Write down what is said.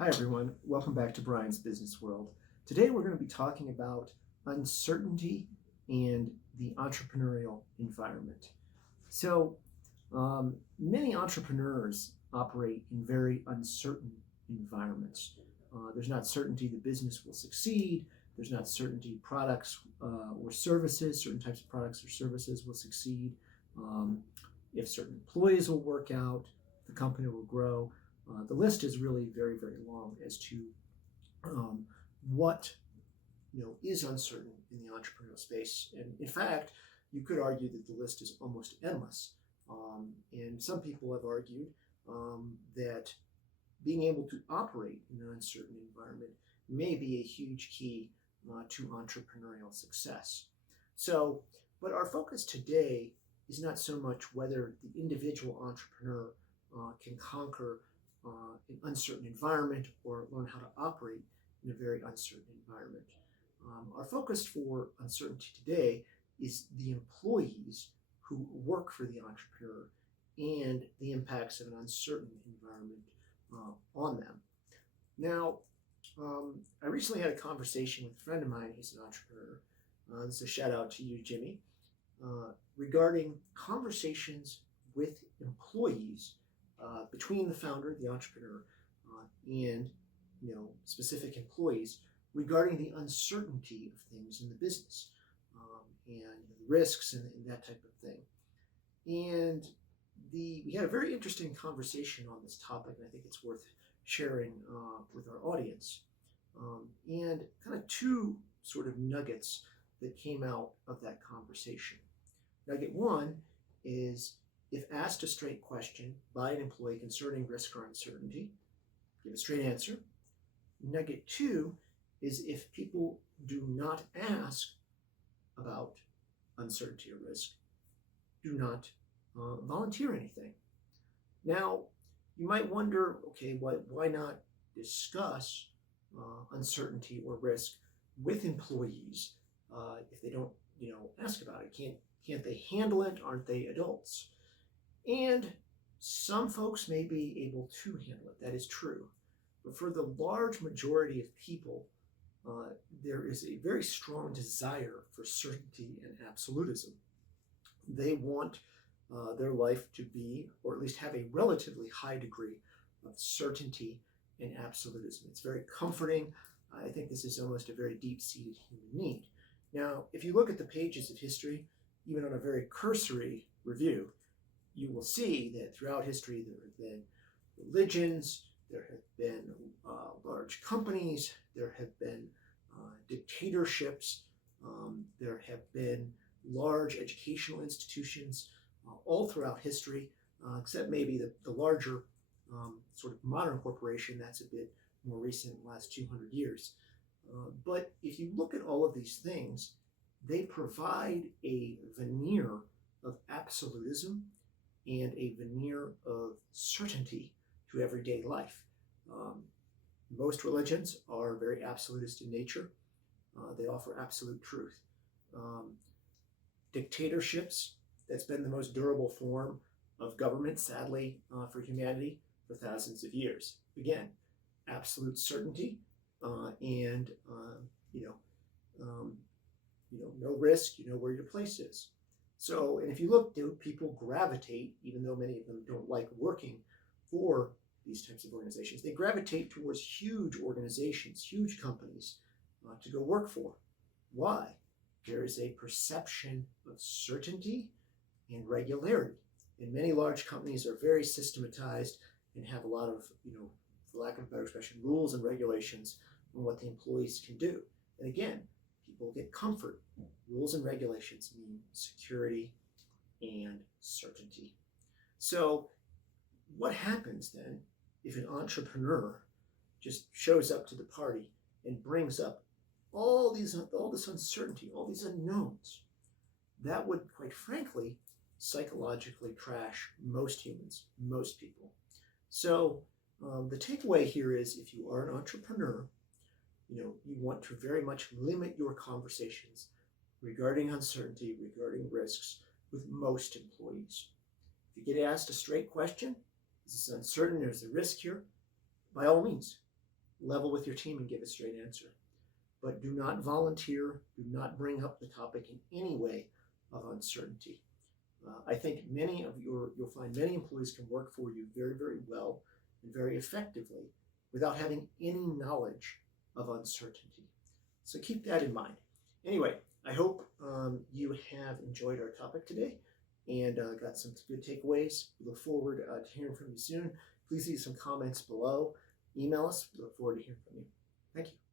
Hi everyone, welcome back to Bryan's Business World. Today we're going to be talking about uncertainty and the entrepreneurial environment. Many entrepreneurs operate in very uncertain environments. There's not certainty the business will succeed. There's not certainty products or services, certain types of products or services will succeed. If certain employees will work out, the company will grow. The list is really very, very long as to what is uncertain in the entrepreneurial space. And in fact, you could argue that the list is almost endless. And some people have argued that being able to operate in an uncertain environment may be a huge key to entrepreneurial success. But our focus today is not so much whether the individual entrepreneur can conquer an uncertain environment or learn how to operate in a very uncertain environment. Our focus for uncertainty today is the employees who work for the entrepreneur and the impacts of an uncertain environment on them. Now, I recently had a conversation with a friend of mine who's an entrepreneur. This is a shout out to you, Jimmy, regarding conversations with employees between the founder, the entrepreneur, and specific employees regarding the uncertainty of things in the business and the risks and that type of thing. And we had a very interesting conversation on this topic, and I think it's worth sharing with our audience. And kind of two sort of nuggets that came out of that conversation. Nugget one is, if asked a straight question by an employee concerning risk or uncertainty, give a straight answer. Nugget two is, if people do not ask about uncertainty or risk, do not volunteer anything. Now, you might wonder, okay, why not discuss uncertainty or risk with employees if they don't, ask about it? Can't they handle it? Aren't they adults? And some folks may be able to handle it. That is true. But for the large majority of people, there is a very strong desire for certainty and absolutism. They want their life to be, or at least have a relatively high degree of certainty and absolutism. It's very comforting. I think this is almost a very deep-seated human need. Now, if you look at the pages of history, even on a very cursory review, you will see that throughout history there have been religions, there have been large companies, there have been dictatorships, there have been large educational institutions all throughout history, except maybe the larger sort of modern corporation that's a bit more recent in the last 200 years. But if you look at all of these things, they provide a veneer of absolutism and a veneer of certainty to everyday life. Most religions are very absolutist in nature. They offer absolute truth. Dictatorships, that's been the most durable form of government, sadly, for humanity for thousands of years. Again, absolute certainty and no risk. You know where your place is. So, and if you look, do people gravitate, even though many of them don't like working for these types of organizations, they gravitate towards huge organizations, huge companies to go work for. Why? There is a perception of certainty and regularity. And many large companies are very systematized and have a lot of, for lack of a better expression, rules and regulations on what the employees can do. And again, people get comfort. Rules and regulations mean security and certainty. So what happens then if an entrepreneur just shows up to the party and brings up all this uncertainty, all these unknowns? That would, quite frankly, psychologically crash most humans, most people. So the takeaway here is, if you are an entrepreneur, you want to very much limit your conversations regarding uncertainty, regarding risks with most employees. If you get asked a straight question, is this uncertain, there's a risk here, by all means, level with your team and give a straight answer. But do not volunteer, do not bring up the topic in any way of uncertainty. I think you'll find many employees can work for you very, very well and very effectively without having any knowledge of uncertainty. So keep that in mind. Anyway, I hope you have enjoyed our topic today and got some good takeaways. We look forward to hearing from you soon. Please leave some comments below. Email us. We look forward to hearing from you. Thank you.